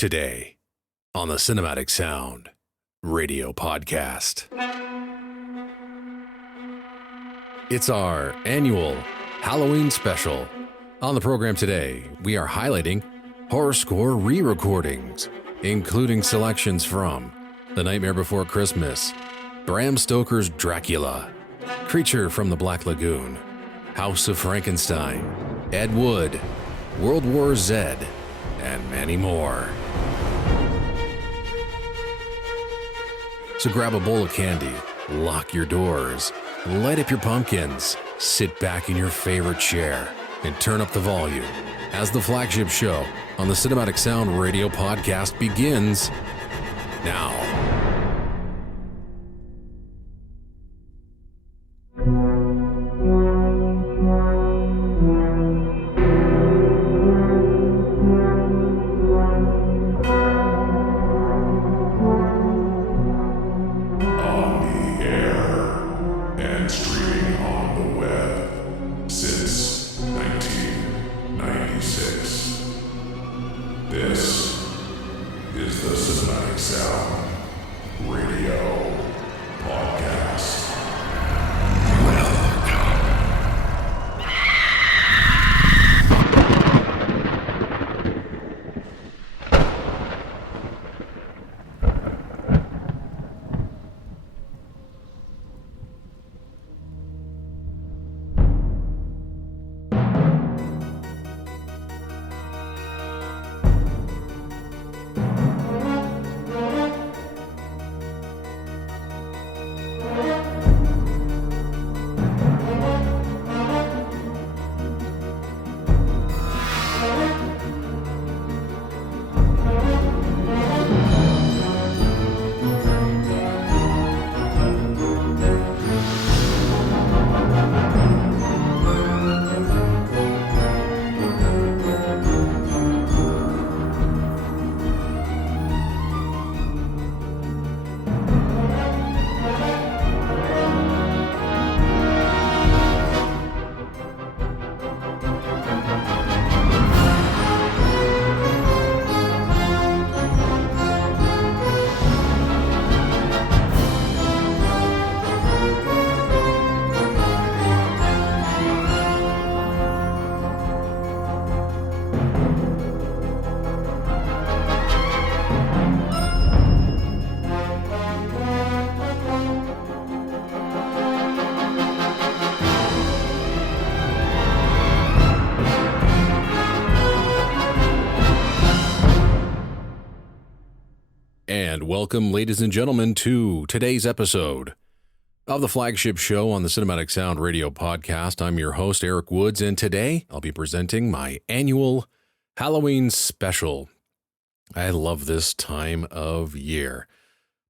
Today, on the Cinematic Sound Radio Podcast. It's our annual Halloween special. On the program today, we are highlighting horror score re-recordings, including selections from The Nightmare Before Christmas, BRAM Stoker'S Dracula, Creature from the Black Lagoon, House of Frankenstein, Ed Wood, World War Z, and many more. So grab a bowl of candy, lock your doors, light up your pumpkins, sit back in your favorite chair, and turn up the volume as the flagship show on the Cinematic Sound Radio Podcast begins now. Welcome, ladies and gentlemen, to today's episode of the flagship show on the Cinematic Sound Radio Podcast. I'm your host, Eric Woods, and today I'll be presenting my annual Halloween special. I love this time of year.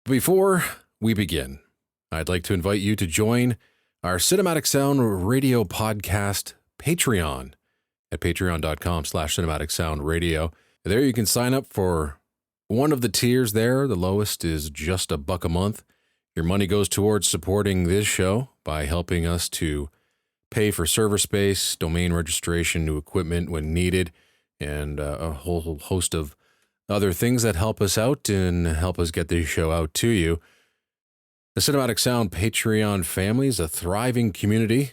Before we begin, I'd like to invite you to join our Cinematic Sound Radio Podcast Patreon at patreon.com/Cinematic Sound Radio. There you can sign up for one of the tiers there. The lowest is just $1 a month. Your money goes towards supporting this show by helping us to pay for server space, domain registration, new equipment when needed, and a whole host of other things that help us out and help us get this show out to you. The Cinematic Sound Patreon family is a thriving community.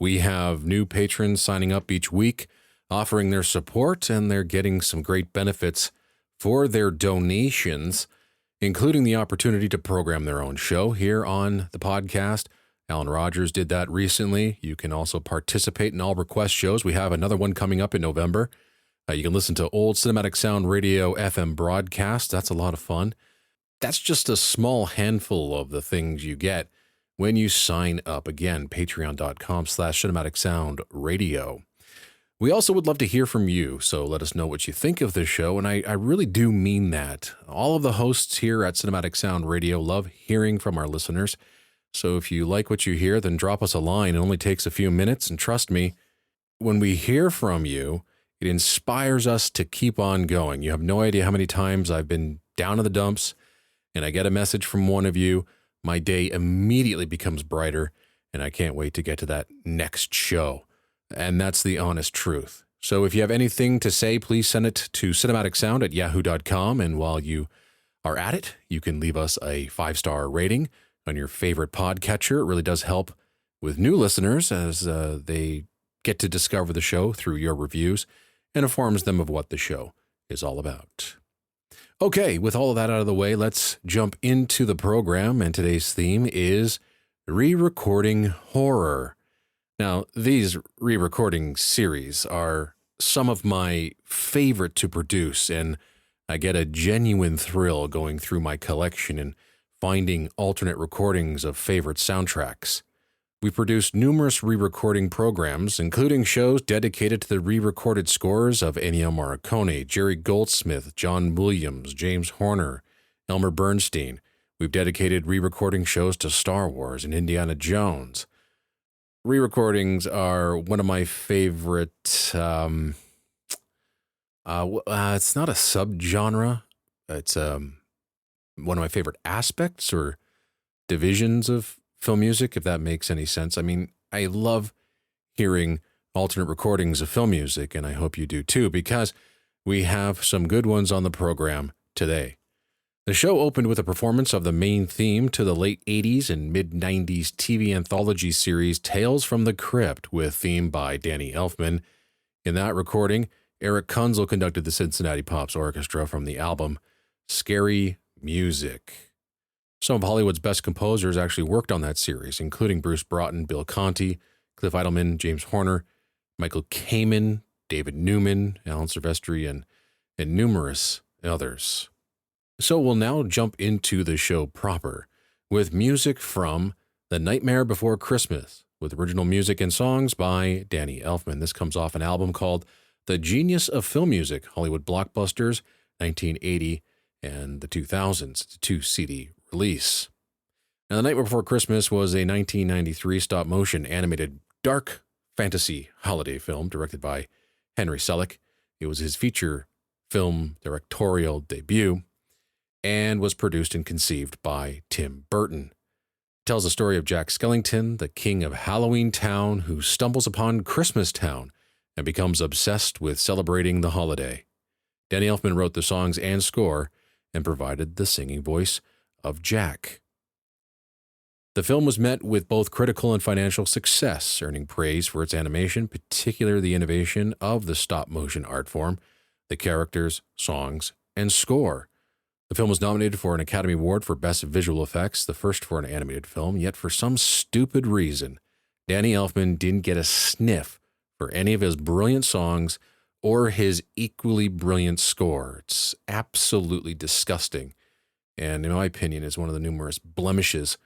We have new patrons signing up each week, offering their support, and they're getting some great benefits for their donations, including the opportunity to program their own show here on the podcast. Alan Rogers did that recently. You can also participate in all request shows. We have another one coming up in November. You can listen to old Cinematic Sound Radio FM broadcasts. That's a lot of fun. That's just a small handful of the things you get when you sign up. Again, patreon.com/Cinematic Sound Radio. We also would love to hear from you, so let us know what you think of this show, and I really do mean that. All of the hosts here at Cinematic Sound Radio love hearing from our listeners, so if you like what you hear, then drop us a line. It only takes a few minutes, and trust me, when we hear from you, it inspires us to keep on going. You have no idea how many times I've been down in the dumps, and I get a message from one of you, my day immediately becomes brighter, and I can't wait to get to that next show. And that's the honest truth. So if you have anything to say, please send it to cinematicsound@yahoo.com. And while you are at it, you can leave us a 5-star rating on your favorite podcatcher. It really does help with new listeners as they get to discover the show through your reviews and informs them of what the show is all about. Okay, with all of that out of the way, let's jump into the program. And today's theme is re-recording horror. Now, these re-recording series are some of my favorite to produce, and I get a genuine thrill going through my collection and finding alternate recordings of favorite soundtracks. We produce numerous re-recording programs, including shows dedicated to the re-recorded scores of Ennio Morricone, Jerry Goldsmith, John Williams, James Horner, Elmer Bernstein. We've dedicated re-recording shows to Star Wars and Indiana Jones. Re-recordings are one of my favorite, it's not a subgenre. It's one of my favorite aspects or divisions of film music, if that makes any sense. I mean, I love hearing alternate recordings of film music, and I hope you do too, because we have some good ones on the program today. The show opened with a performance of the main theme to the late 80s and mid-90s TV anthology series Tales from the Crypt, with theme by Danny Elfman. In that recording, Erich Kunzel conducted the Cincinnati Pops Orchestra from the album Scary Music. Some of Hollywood's best composers actually worked on that series, including Bruce Broughton, Bill Conti, Cliff Idleman, James Horner, Michael Kamen, David Newman, Alan Silvestri, and numerous others. So we'll now jump into the show proper with music from The Nightmare Before Christmas, with original music and songs by Danny Elfman. This comes off an album called The Genius of Film Music, Hollywood Blockbusters, 1980 and the 2000s. It's a 2-CD release. Now, The Night Before Christmas was a 1993 stop-motion animated dark fantasy holiday film directed by Henry Selick. It was his feature film directorial debut and was produced and conceived by Tim Burton. It tells the story of Jack Skellington, the king of Halloween Town, who stumbles upon Christmas Town and becomes obsessed with celebrating the holiday. Danny Elfman wrote the songs and score and provided the singing voice of Jack. The film was met with both critical and financial success, earning praise for its animation, particularly the innovation of the stop-motion art form, the characters, songs, and score. The film was nominated for an Academy Award for Best Visual Effects, the first for an animated film, yet for some stupid reason, Danny Elfman didn't get a sniff for any of his brilliant songs or his equally brilliant score. It's absolutely disgusting, and in my opinion is one of the numerous blemishes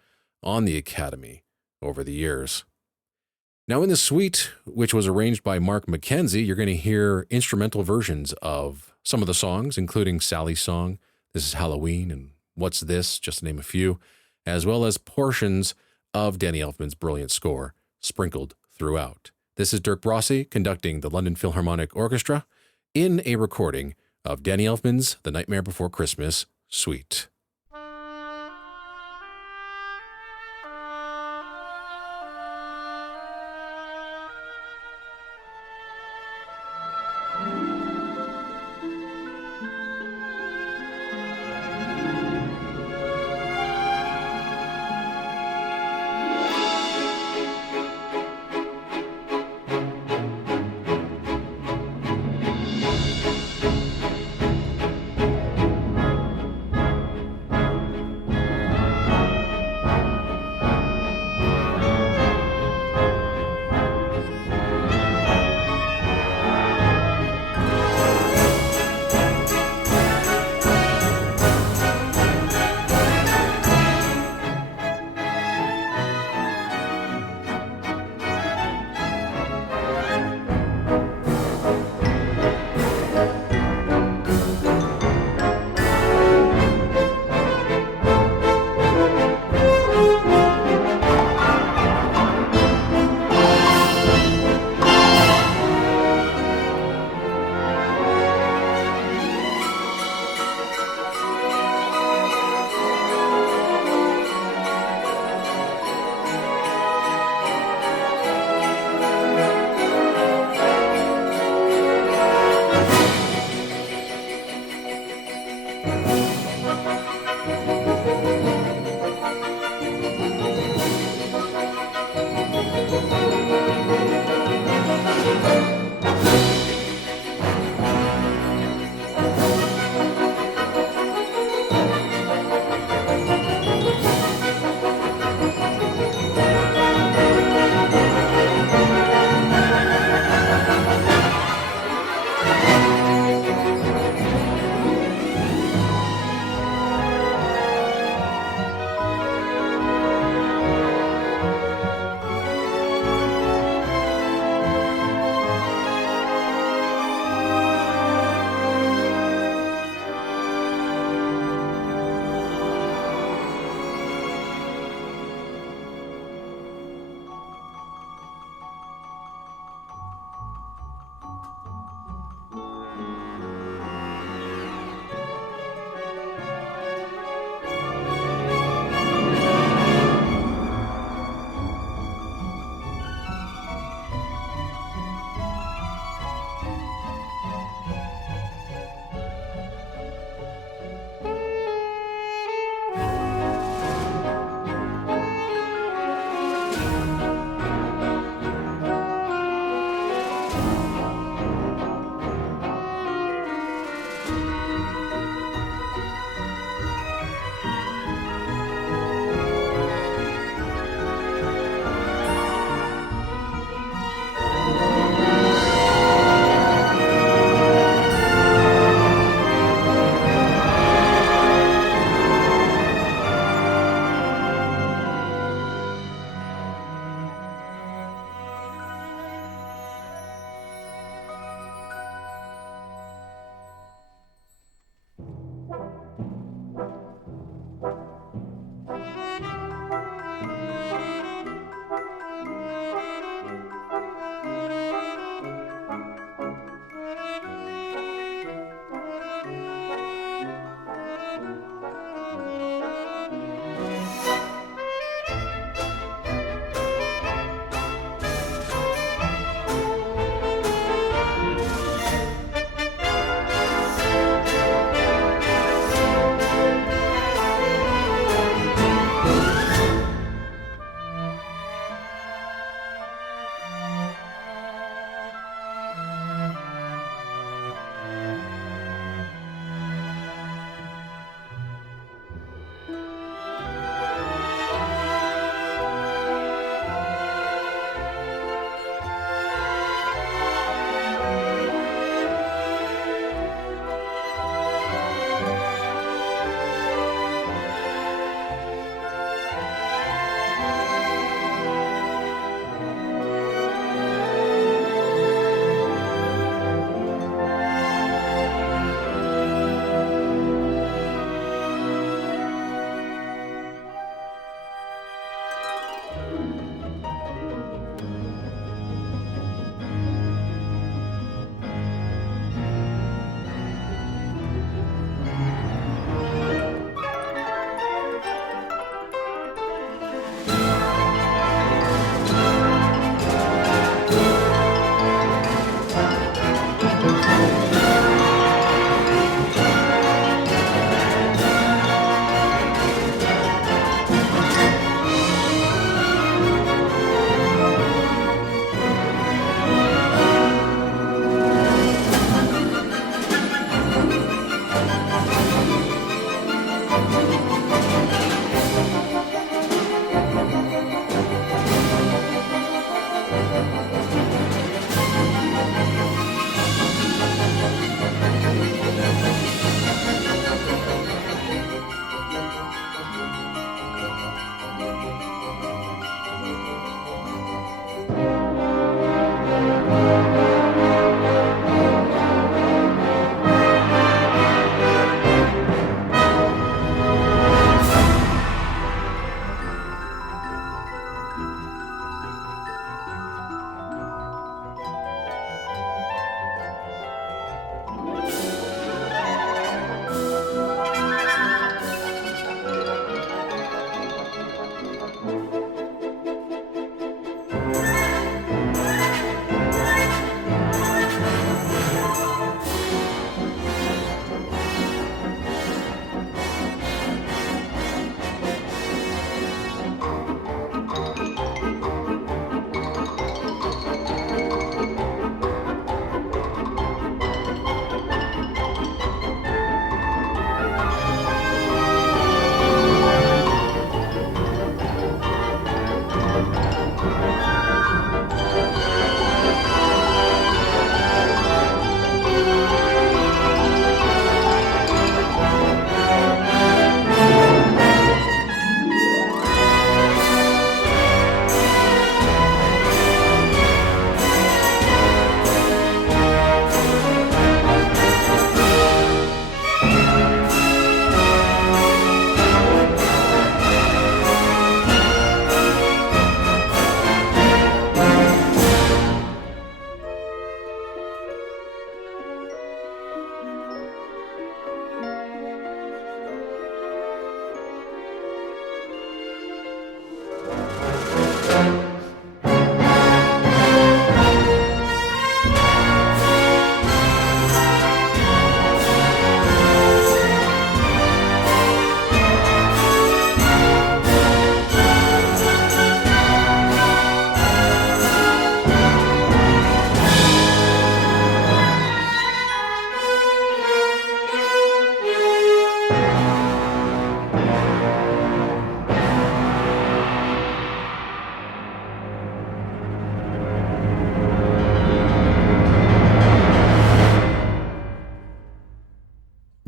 on the Academy over the years. Now in the suite, which was arranged by Mark McKenzie, you're going to hear instrumental versions of some of the songs, including Sally's song, This Is Halloween, and What's This, just to name a few, as well as portions of Danny Elfman's brilliant score sprinkled throughout. This is Dirk Brosse conducting the London Philharmonic Orchestra in a recording of Danny Elfman's The Nightmare Before Christmas Suite.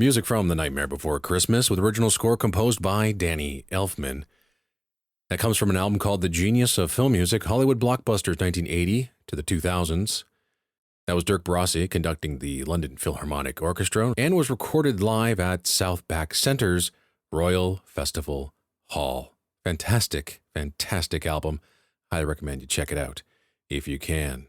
music from The Nightmare Before Christmas with original score composed by Danny Elfman. That comes from an album called The Genius of Film Music, Hollywood Blockbusters 1980 to the 2000s. That was Dirk Brosse conducting the London Philharmonic Orchestra and was recorded live at Southbank Centre's Royal Festival Hall. Fantastic, fantastic album. Highly recommend you check it out if you can.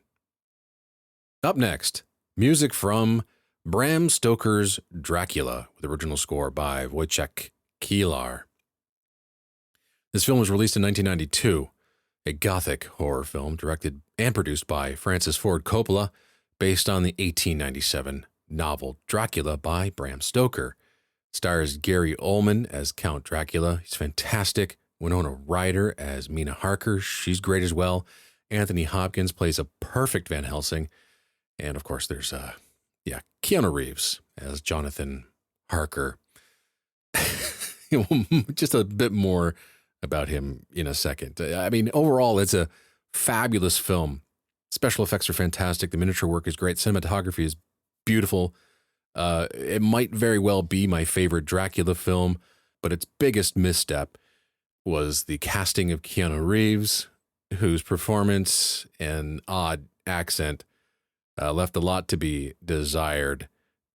Up next, music from Bram Stoker's Dracula with original score by Wojciech Kilar. This film was released in 1992, a gothic horror film directed and produced by Francis Ford Coppola, based on the 1897 novel Dracula by Bram Stoker. Stars Gary Oldman as Count Dracula. He's fantastic. Winona Ryder as Mina Harker. She's great as well. Anthony Hopkins plays a perfect Van Helsing. And of course, there's Keanu Reeves as Jonathan Harker. Just a bit more about him in a second. I mean, overall, it's a fabulous film. Special effects are fantastic. The miniature work is great. Cinematography is beautiful. It might very well be my favorite Dracula film, but its biggest misstep was the casting of Keanu Reeves, whose performance and odd accent left a lot to be desired.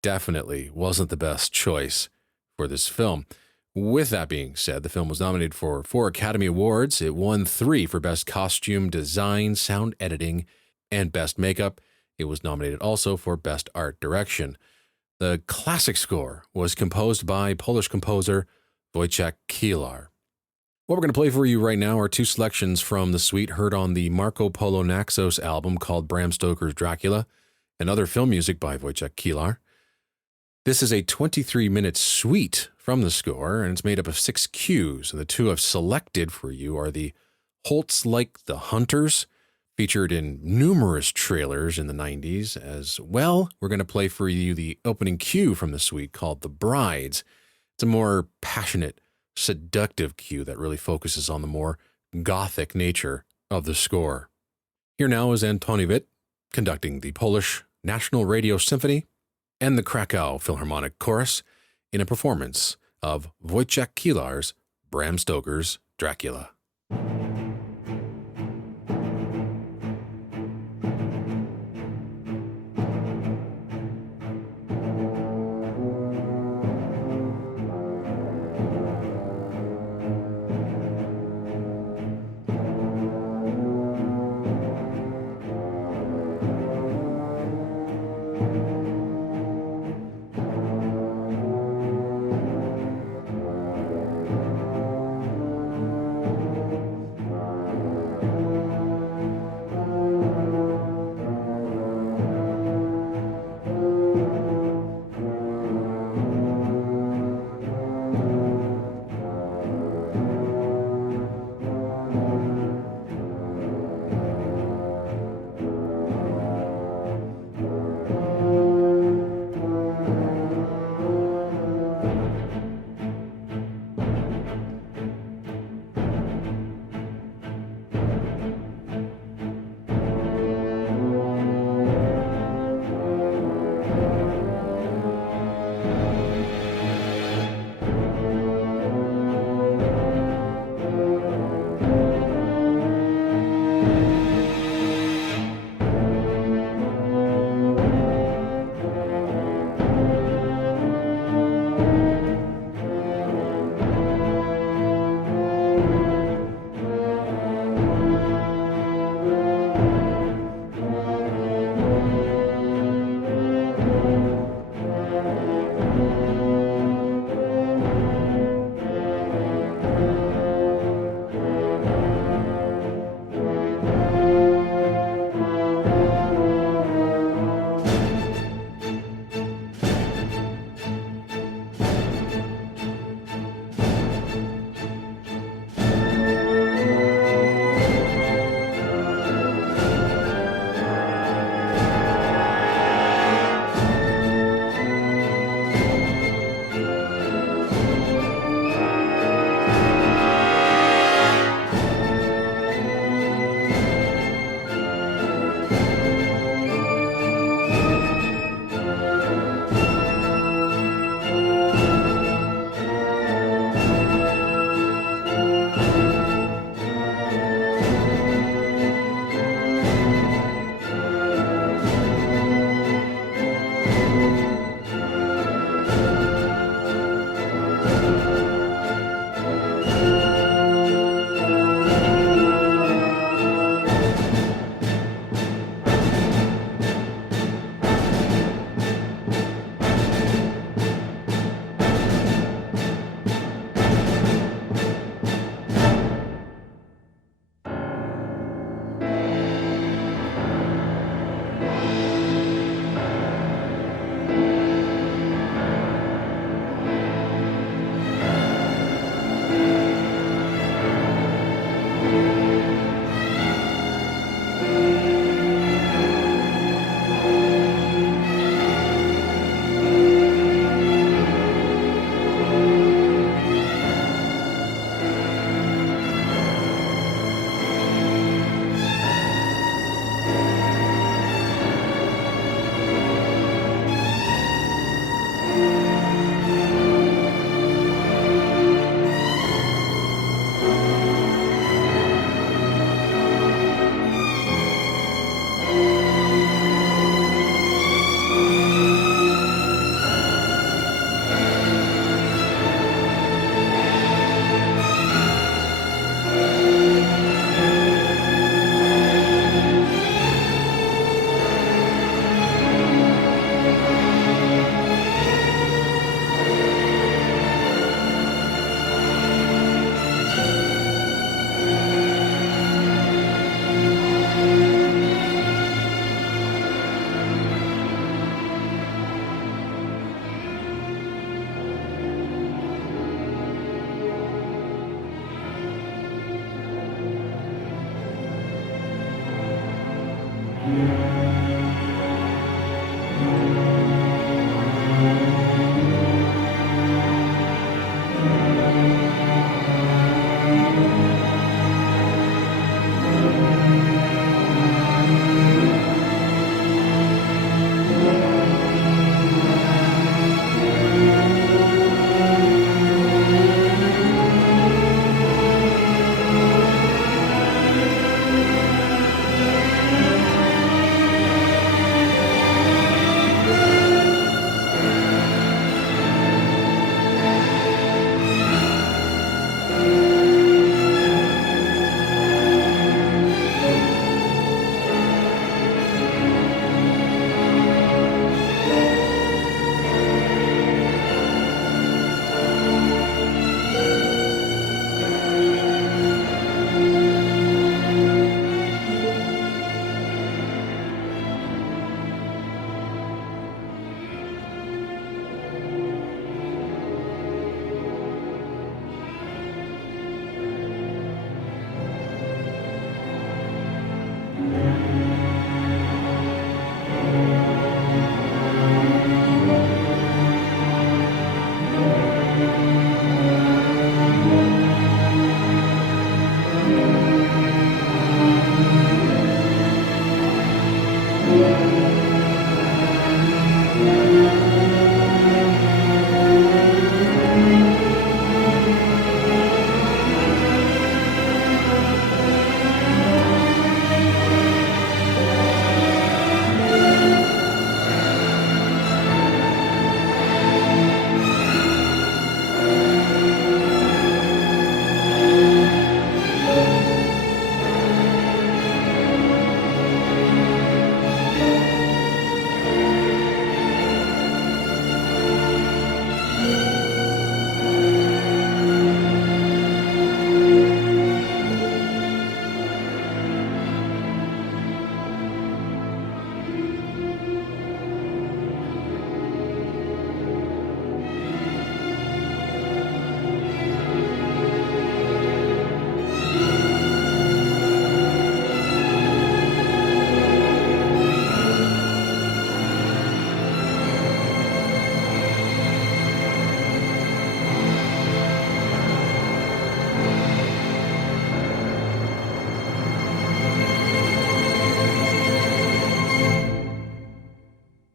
Definitely wasn't the best choice for this film. With that being said, the film was nominated for 4 Academy Awards. It won 3 for Best Costume Design, Sound Editing, and Best Makeup. It was nominated also for Best Art Direction. The classic score was composed by Polish composer Wojciech Kilar. What we're going to play for you right now are 2 selections from the suite heard on the Marco Polo Naxos album called Bram Stoker's Dracula and other film music by Wojciech Kilar. This is a 23-minute suite from the score, and it's made up of 6 cues. And the 2 I've selected for you are the Holtz Like the Hunters, featured in numerous trailers in the 90s. As well, we're going to play for you the opening cue from the suite called The Brides. It's a more passionate, seductive cue that really focuses on the more gothic nature of the score. Here now is Antoni conducting the Polish National Radio Symphony and the Cracow Philharmonic Chorus in a performance of Wojciech Kilar's Bram Stoker's Dracula.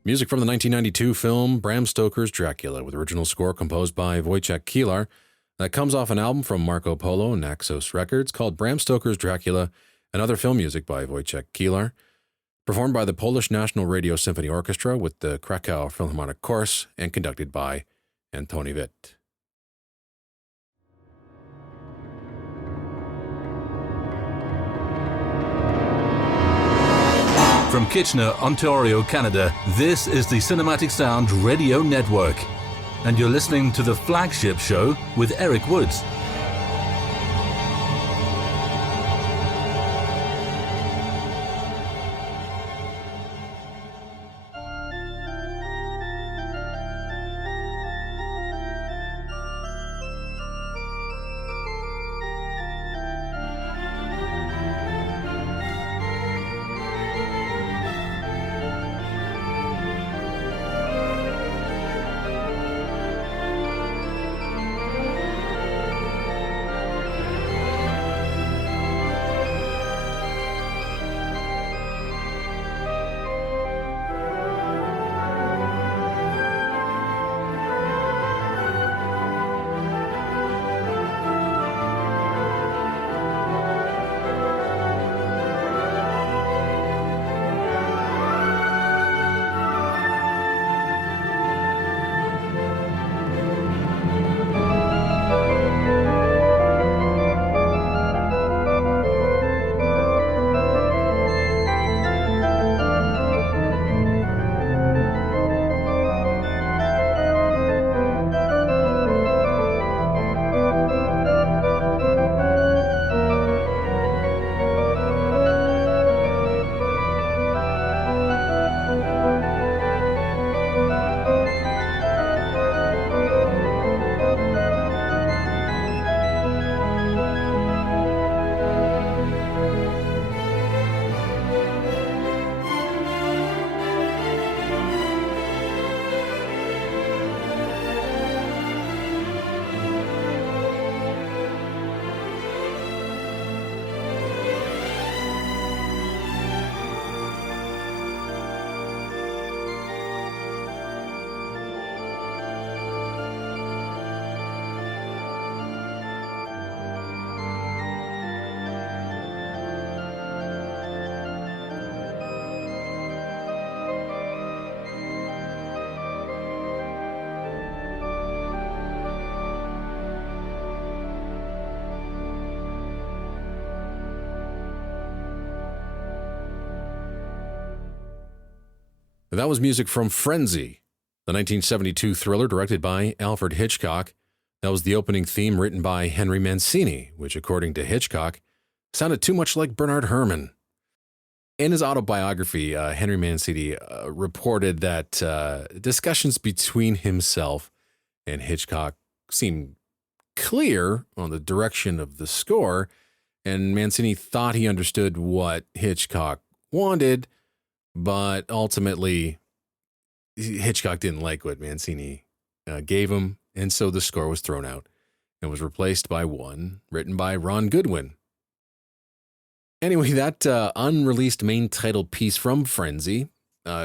Music from the 1992 film Bram Stoker's Dracula, with original score composed by Wojciech Kilar. That comes off an album from Marco Polo and Naxos Records called Bram Stoker's Dracula, and other film music by Wojciech Kilar, performed by the Polish National Radio Symphony Orchestra with the Cracow Philharmonic Chorus, and conducted by Antoni Witt. From Kitchener, Ontario, Canada, this is the Cinematic Sound Radio Network, and you're listening to the Flagship Show with Erich Woods. That was music from Frenzy, the 1972 thriller directed by Alfred Hitchcock. That was the opening theme written by Henry Mancini, which, according to Hitchcock, sounded too much like Bernard Herrmann. In his autobiography, Henry Mancini reported that discussions between himself and Hitchcock seemed clear on the direction of the score, and Mancini thought he understood what Hitchcock wanted, but ultimately Hitchcock didn't like what Mancini gave him, and so the score was thrown out and was replaced by one written by Ron Goodwin. Anyway, that unreleased main title piece from Frenzy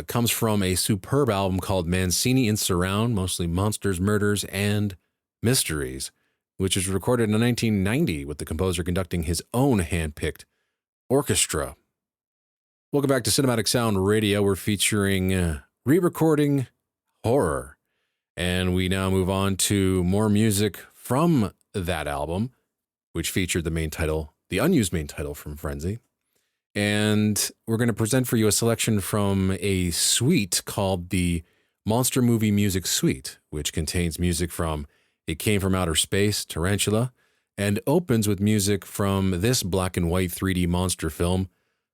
comes from a superb album called Mancini in Surround, mostly monsters, murders, and mysteries, which was recorded in 1990 with the composer conducting his own hand-picked orchestra. Welcome back to Cinematic Sound Radio. We're featuring re-recording horror. And we now move on to more music from that album, which featured the main title, the unused main title from Frenzy. And we're going to present for you a selection from a suite called the Monster Movie Music Suite, which contains music from It Came From Outer Space, Tarantula, and opens with music from this black and white 3D monster film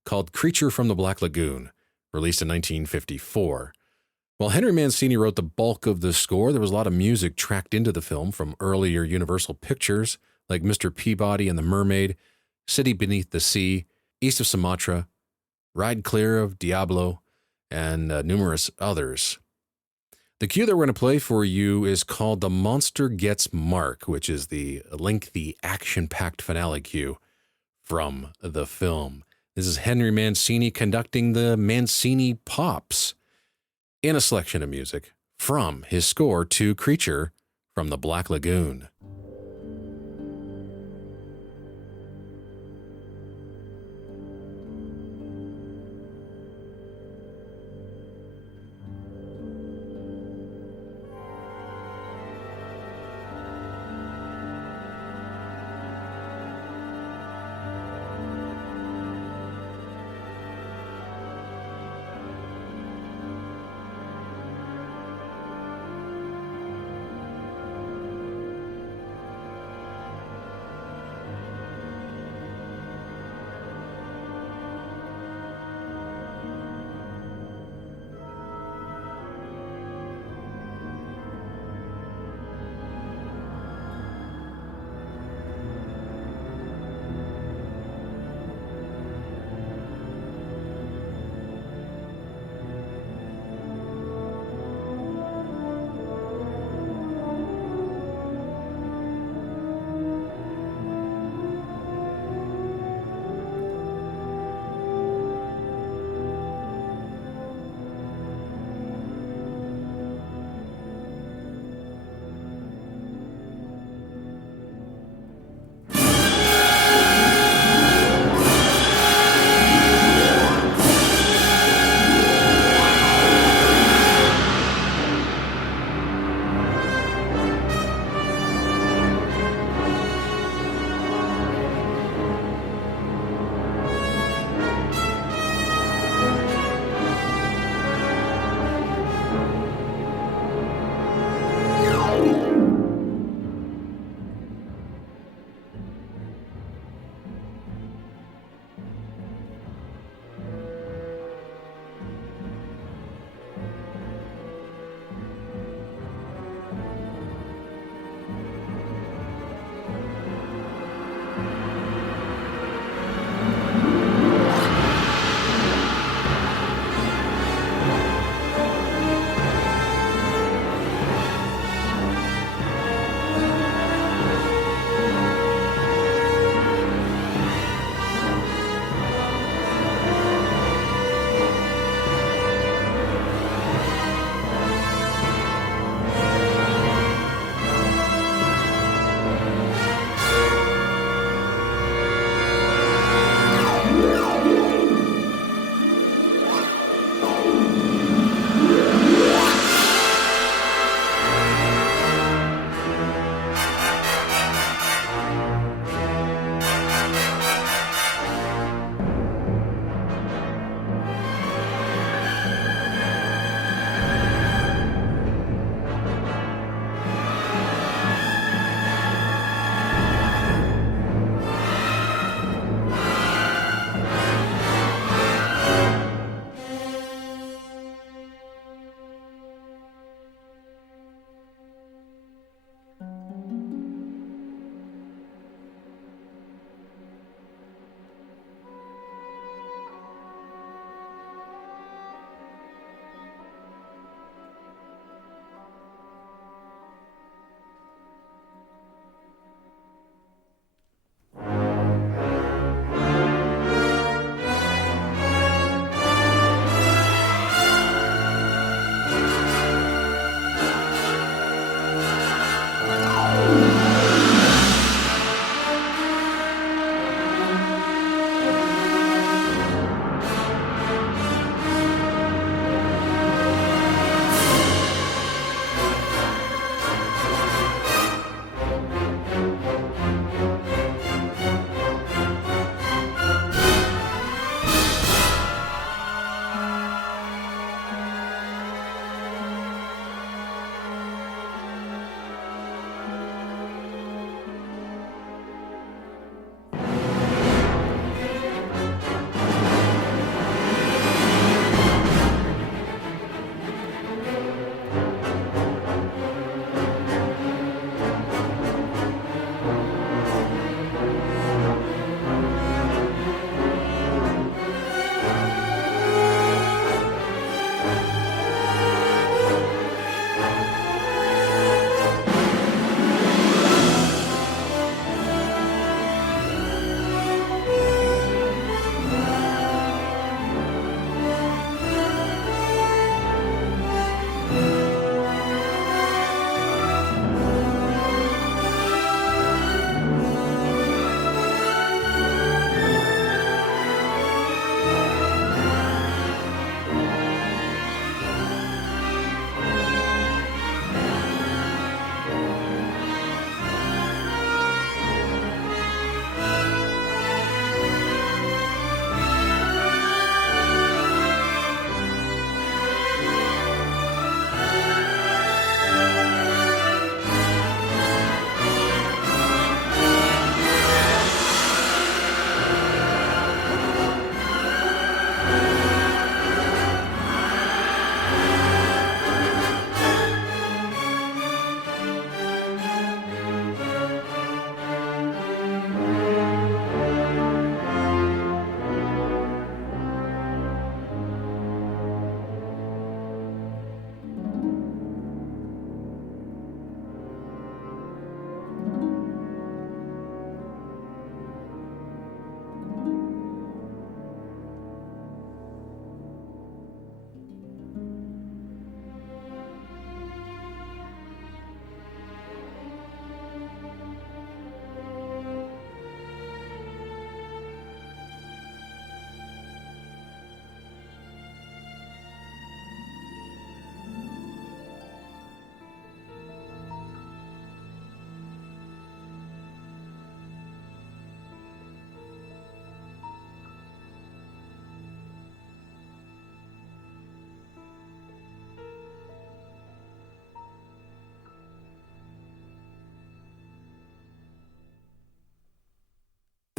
called Creature from the Black Lagoon, released in 1954. While Henry Mancini wrote the bulk of the score, there was a lot of music tracked into the film from earlier Universal pictures like Mr. Peabody and the Mermaid, City Beneath the Sea, East of Sumatra, Ride Clear of Diablo, and numerous others. The cue that we're going to play for you is called The Monster Gets Mark, which is the lengthy, action-packed finale cue from the film. This is Henry Mancini conducting the Mancini Pops in a selection of music from his score to Creature from the Black Lagoon.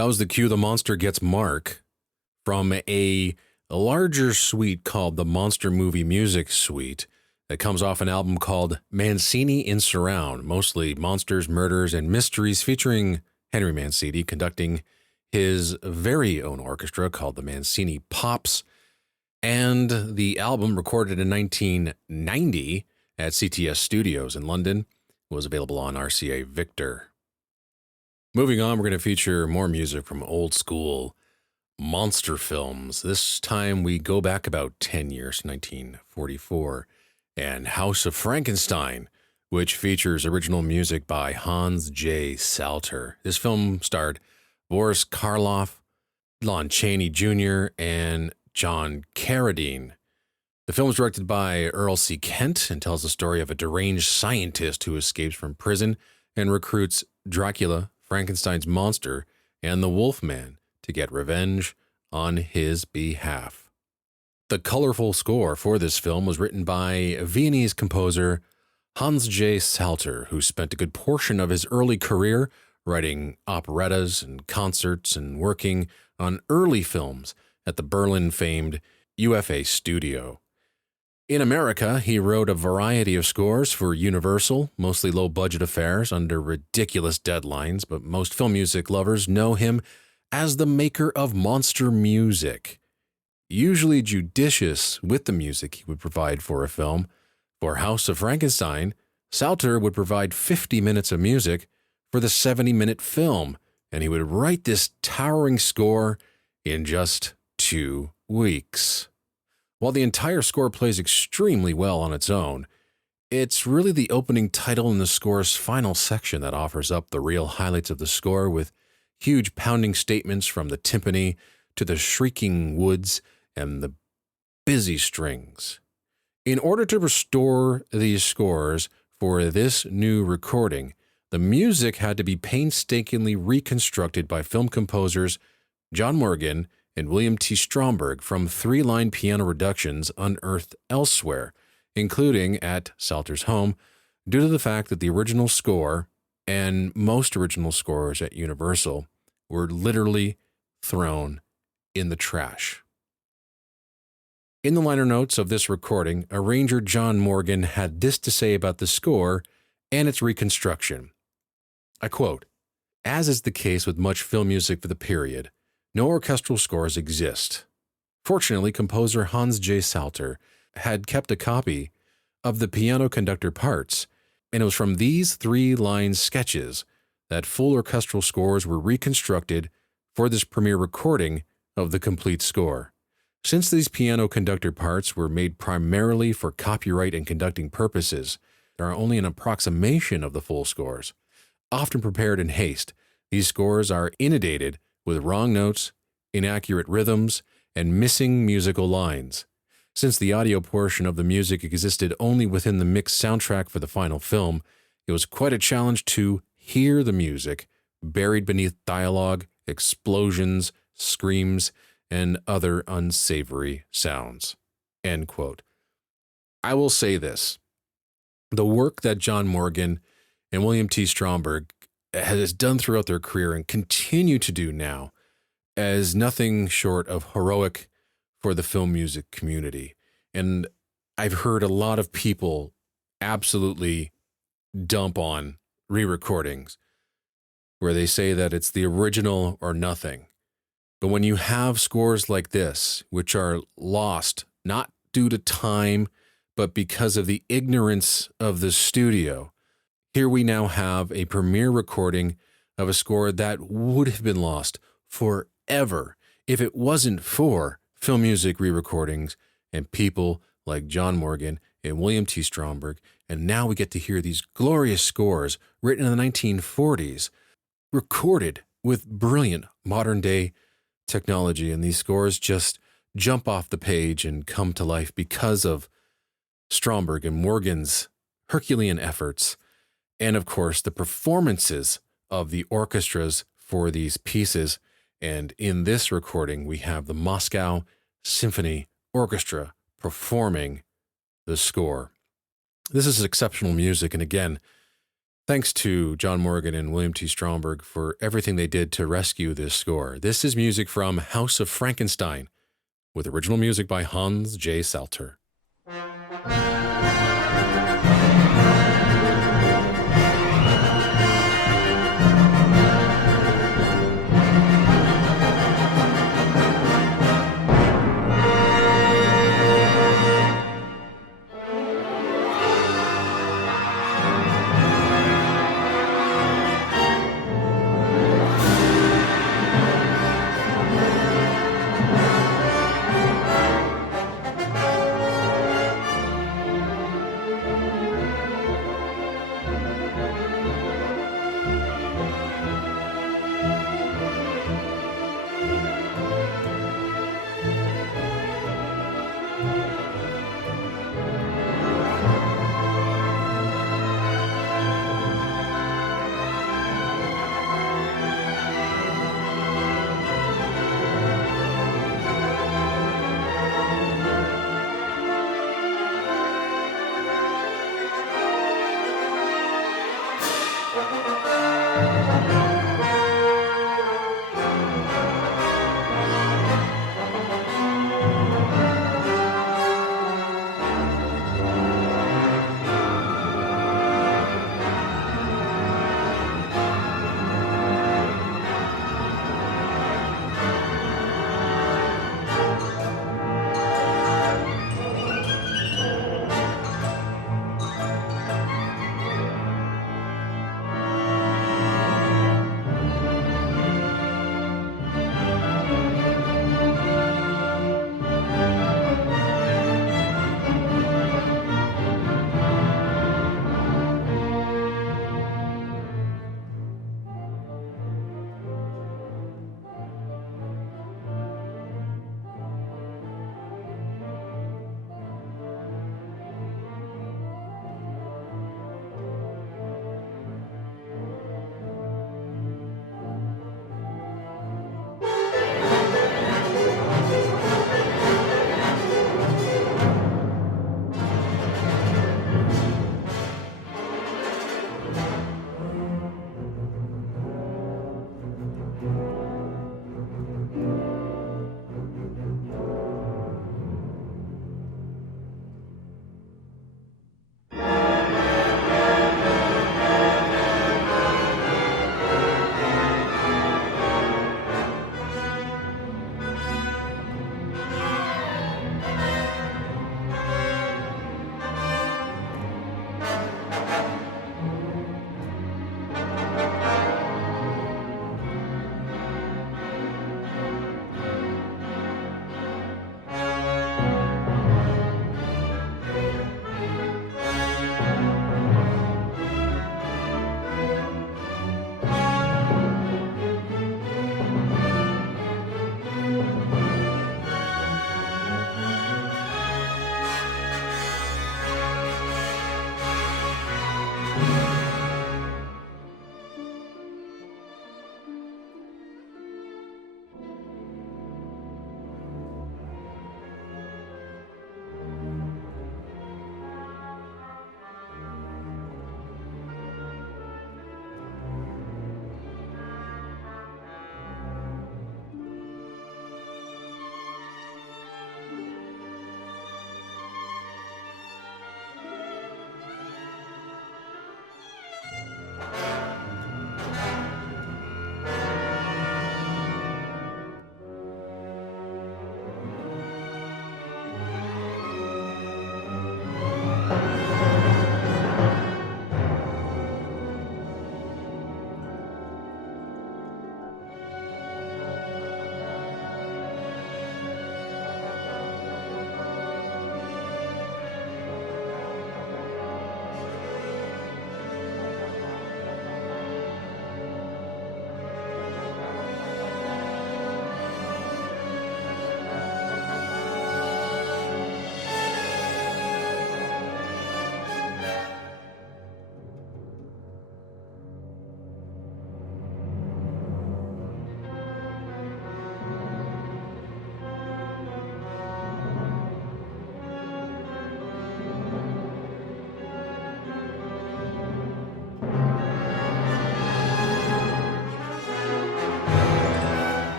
That was the cue The Monster Gets Mark from a larger suite called the Monster Movie Music Suite that comes off an album called Mancini in Surround, mostly monsters, murders, and mysteries, featuring Henry Mancini conducting his very own orchestra called the Mancini Pops. And the album, recorded in 1990 at CTS Studios in London, was available on RCA Victor. Moving on, we're going to feature more music from old school monster films. This time we go back about 10 years, 1944, and House of Frankenstein, which features original music by Hans J. Salter. This film starred Boris Karloff, Lon Chaney Jr., and John Carradine. The film is directed by Earl C. Kent and tells the story of a deranged scientist who escapes from prison and recruits Dracula, Frankenstein's monster, and the Wolfman to get revenge on his behalf. The colorful score for this film was written by Viennese composer Hans J. Salter, who spent a good portion of his early career writing operettas and concerts and working on early films at the Berlin-famed UFA studio. In America, he wrote a variety of scores for Universal, mostly low-budget affairs under ridiculous deadlines, but most film music lovers know him as the maker of monster music. Usually judicious with the music he would provide for a film, for House of Frankenstein, Salter would provide 50 minutes of music for the 70-minute film, and he would write this towering score in just 2 weeks. While the entire score plays extremely well on its own, it's really the opening title in the score's final section that offers up the real highlights of the score, with huge pounding statements from the timpani to the shrieking woods and the busy strings. In order to restore these scores for this new recording, the music had to be painstakingly reconstructed by film composers John Morgan and William T. Stromberg from 3-line piano reductions unearthed elsewhere, including at Salter's home, due to the fact that the original score and most original scores at Universal were literally thrown in the trash. In the liner notes of this recording, arranger John Morgan had this to say about the score and its reconstruction. I quote, "As is the case with much film music for the period, no orchestral scores exist. Fortunately, composer Hans J. Salter had kept a copy of the piano conductor parts, and it was from these 3-line sketches that full orchestral scores were reconstructed for this premiere recording of the complete score. Since these piano conductor parts were made primarily for copyright and conducting purposes, there are only an approximation of the full scores. Often prepared in haste, these scores are inundated with wrong notes, inaccurate rhythms, and missing musical lines. Since the audio portion of the music existed only within the mixed soundtrack for the final film, it was quite a challenge to hear the music buried beneath dialogue, explosions, screams, and other unsavory sounds." End quote. I will say this. The work that John Morgan and William T. Stromberg has done throughout their career and continue to do now is nothing short of heroic for the film music community. And I've heard a lot of people absolutely dump on re-recordings where they say that it's the original or nothing. But when you have scores like this, which are lost, not due to time, but because of the ignorance of the studio, here we now have a premiere recording of a score that would have been lost forever if it wasn't for film music re-recordings and people like John Morgan and William T. Stromberg. And now we get to hear these glorious scores written in the 1940s, recorded with brilliant modern-day technology. And these scores just jump off the page and come to life because of Stromberg and Morgan's Herculean efforts, and of course the performances of the orchestras for these pieces. And in this recording, we have the Moscow Symphony Orchestra performing the score. This is exceptional music, and again, Thanks to John Morgan and William T. Stromberg for everything they did to rescue this score. This is music from House of Frankenstein, with original music by Hans J. Salter.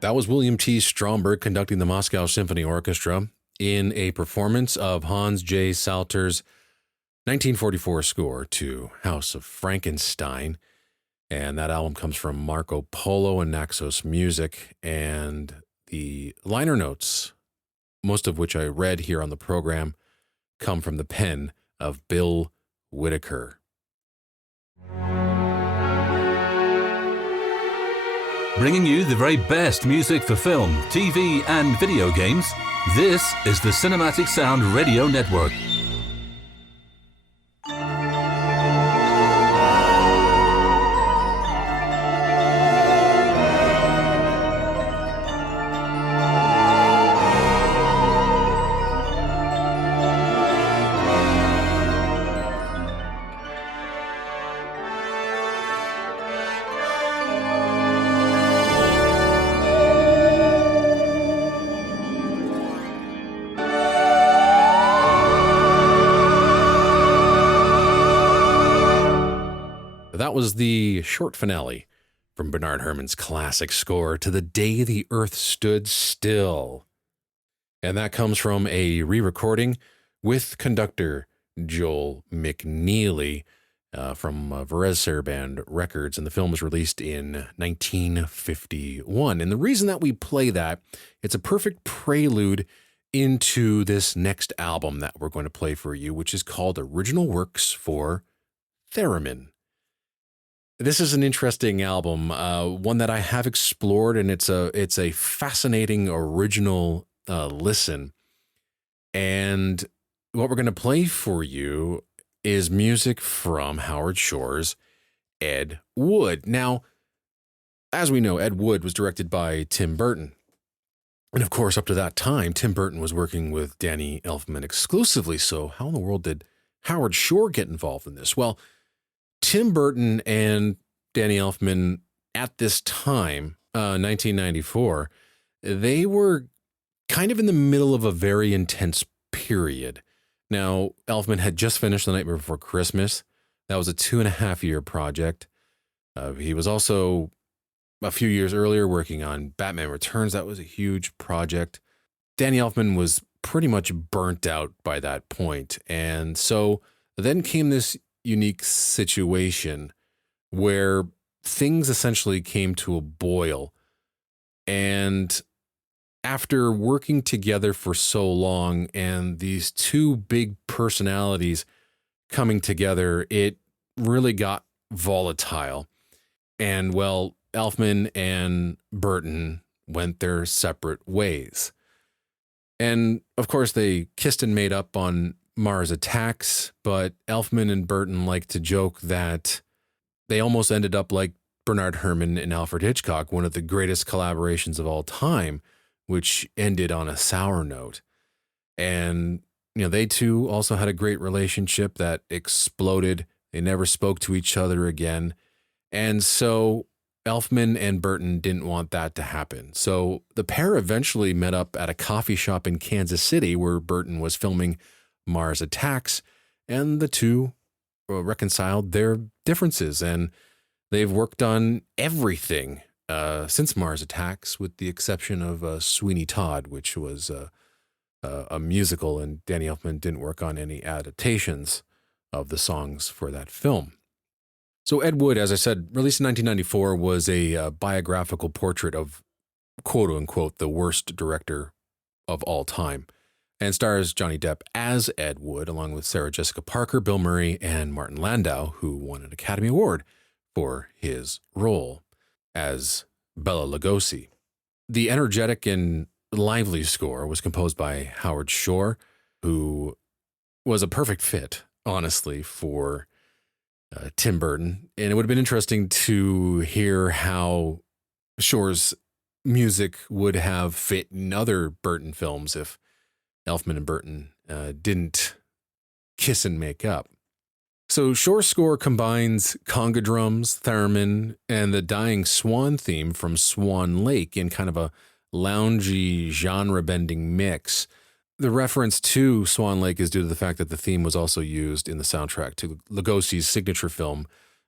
That was William T. Stromberg conducting the Moscow Symphony Orchestra in a performance of Hans J. Salter's 1944 score to House of Frankenstein. And that album comes from Marco Polo and Naxos Music. And the liner notes, most of which I read here on the program, come from the pen of Bill Whitaker. Bringing you the very best music for film, TV, and video games, this is the Cinematic Sound Radio Network. That was the short finale from Bernard Herrmann's classic score to The Day the Earth Stood Still. And that comes from a re-recording with conductor Joel McNeely from Varese Saraband Records, and the film was released in 1951. And the reason that we play that, it's a perfect prelude into this next album that we're going to play for you, which is called Original Works for Theremin. This is an interesting album, one that I have explored, and it's a fascinating original listen. And what we're going to play for you is music from Howard Shore's Ed Wood. Now, as we know, Ed Wood was directed by Tim Burton. And of course, up to that time, Tim Burton was working with Danny Elfman exclusively. So how in the world did Howard Shore get involved in this? Well, Tim Burton and Danny Elfman at this time, 1994, they were kind of in the middle of a very intense period. Now, Elfman had just finished The Nightmare Before Christmas. That was a 2.5-year project. He was also, a few years earlier, working on Batman Returns. That was a huge project. Danny Elfman was pretty much burnt out by that point. And so then came this unique situation where things essentially came to a boil. And after working together for so long and these two big personalities coming together, it really got volatile. And well, Elfman and Burton went their separate ways. And of course, they kissed and made up on Mars Attacks, but Elfman and Burton like to joke that they almost ended up like Bernard Herrmann and Alfred Hitchcock, one of the greatest collaborations of all time, which ended on a sour note. And, they too also had a great relationship that exploded. They never spoke to each other again. And so Elfman and Burton didn't want that to happen. So the pair eventually met up at a coffee shop in Kansas City where Burton was filming Mars Attacks, and the two reconciled their differences, and they've worked on everything since Mars Attacks, with the exception of Sweeney Todd, which was a musical, and Danny Elfman didn't work on any adaptations of the songs for that film. So Ed Wood, as I said, released in 1994, was a biographical portrait of, quote-unquote, the worst director of all time, and stars Johnny Depp as Ed Wood, along with Sarah Jessica Parker, Bill Murray, and Martin Landau, who won an Academy Award for his role as Bela Lugosi. The energetic and lively score was composed by Howard Shore, who was a perfect fit, honestly, for Tim Burton. And it would have been interesting to hear how Shore's music would have fit in other Burton films if Elfman and Burton didn't kiss and make up. So Shore's score combines conga drums, theremin, and the Dying Swan theme from Swan Lake in kind of a loungy, genre-bending mix. The reference to Swan Lake is due to the fact that the theme was also used in the soundtrack to Lugosi's signature film,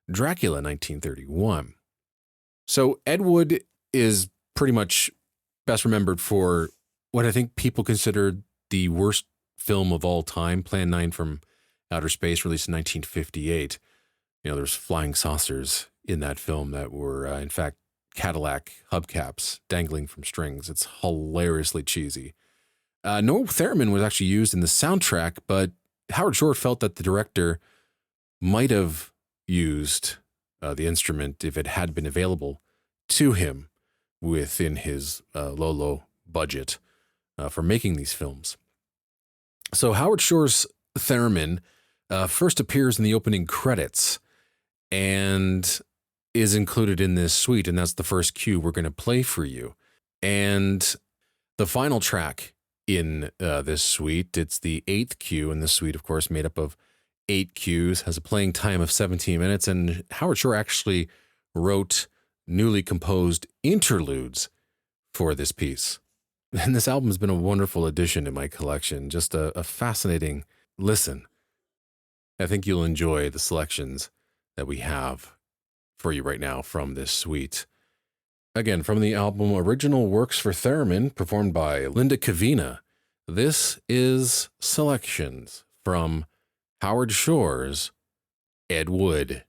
Dracula, 1931. So Ed Wood is pretty much best remembered for what I think people considered the worst film of all time, Plan 9 from Outer Space, released in 1958. There's flying saucers in that film that were, in fact, Cadillac hubcaps dangling from strings. It's hilariously cheesy. No theremin was actually used in the soundtrack, but Howard Shore felt that the director might have used the instrument if it had been available to him within his low budget for making these films. So Howard Shore's theremin first appears in the opening credits and is included in this suite, and that's the first cue we're going to play for you. And the final track in this suite, it's the 8th cue, and this suite, of course, made up of 8 cues, has a playing time of 17 minutes, and Howard Shore actually wrote newly composed interludes for this piece. And this album has been a wonderful addition to my collection, just a fascinating listen. I think you'll enjoy the selections that we have for you right now from this suite. Again, from the album Original Works for Theremin, performed by Lynda Kavina, this is selections from Howard Shore's Ed Wood.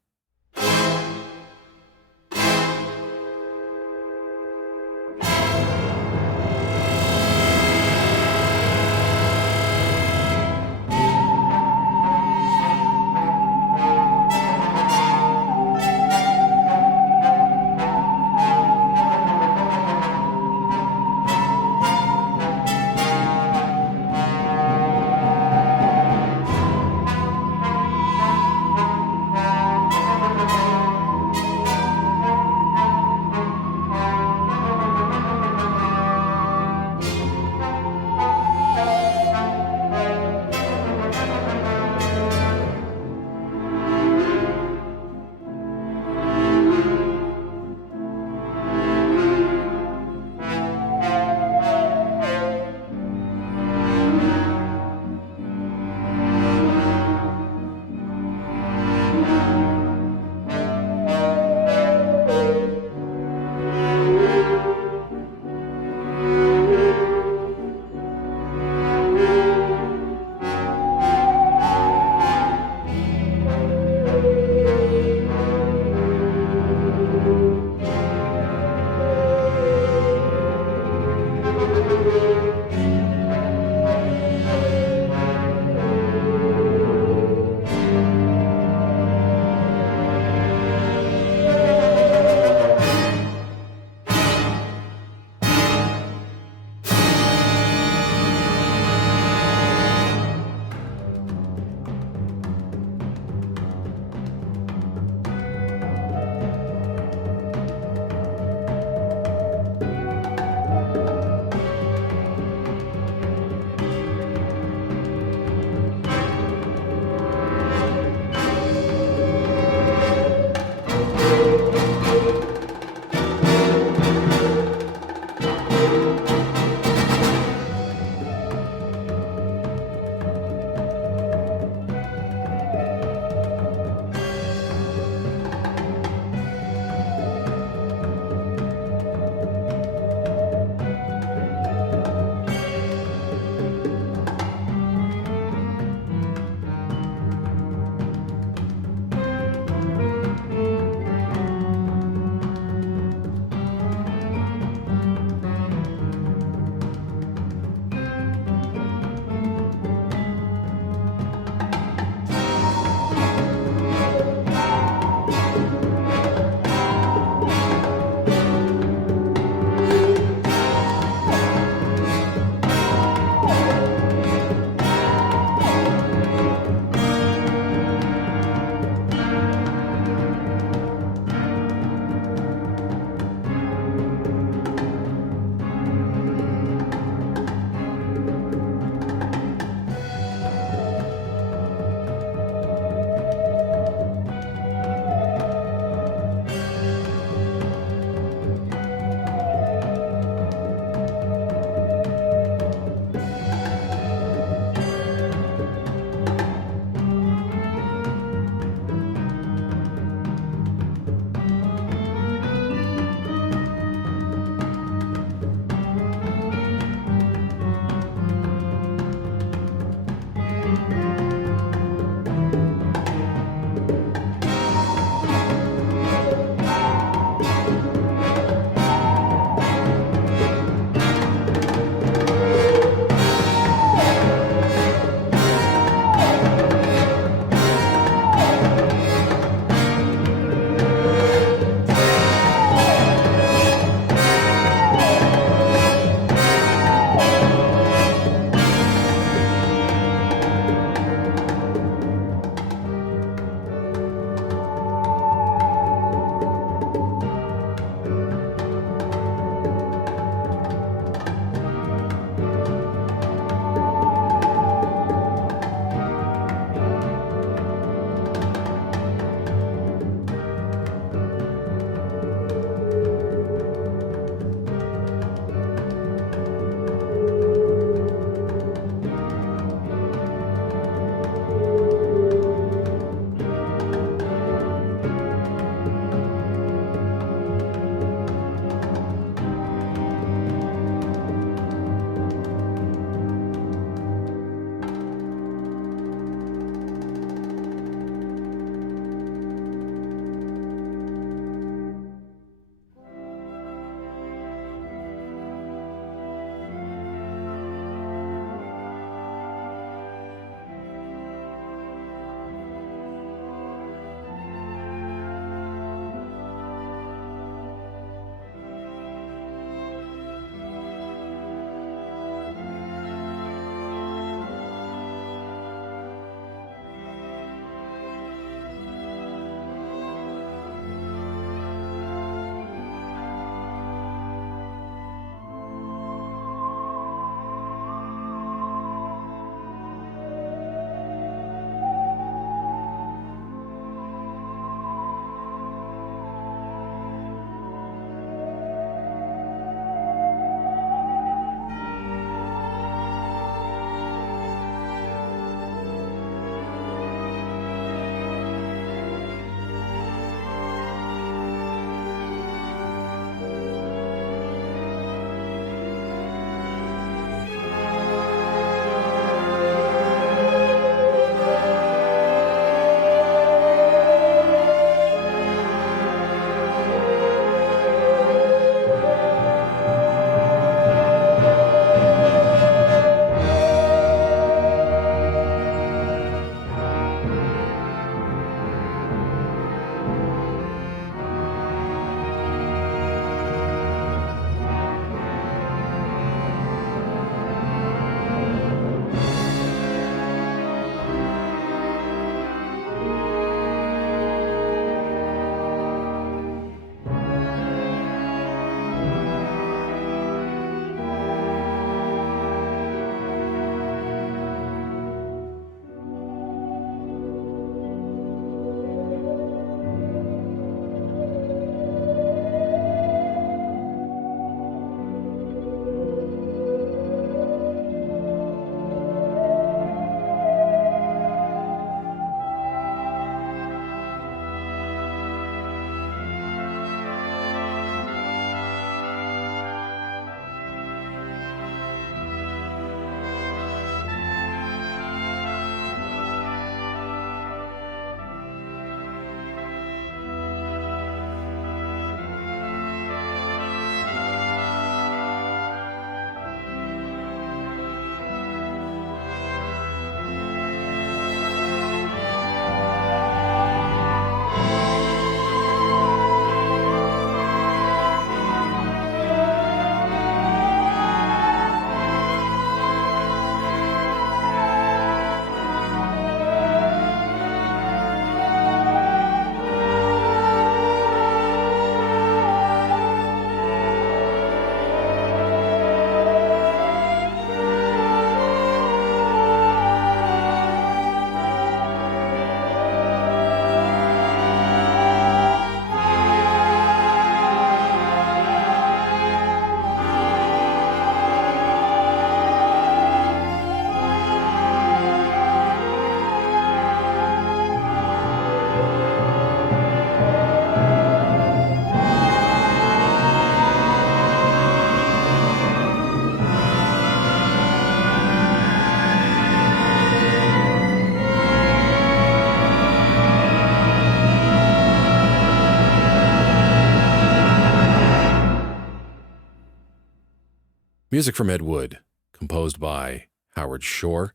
Music from Ed Wood, composed by Howard Shore,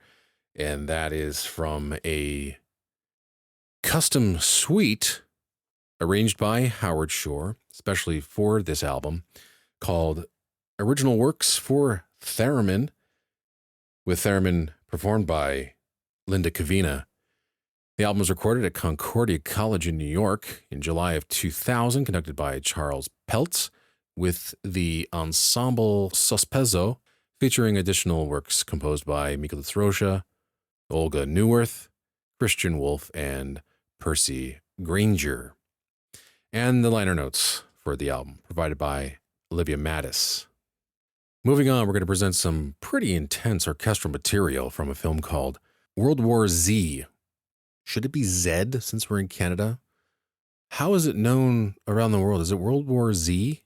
and that is from a custom suite arranged by Howard Shore, especially for this album, called Original Works for Theremin, with theremin performed by Lynda Kavina. The album was recorded at Concordia College in New York in July of 2000, conducted by Charles Peltz, with the Ensemble Sospeso, featuring additional works composed by Mika Throsia, Olga Neuwirth, Christian Wolff, and Percy Granger. And the liner notes for the album, provided by Olivia Mattis. Moving on, we're going to present some pretty intense orchestral material from a film called World War Z. Should it be Z since we're in Canada? How is it known around the world? Is it World War Z?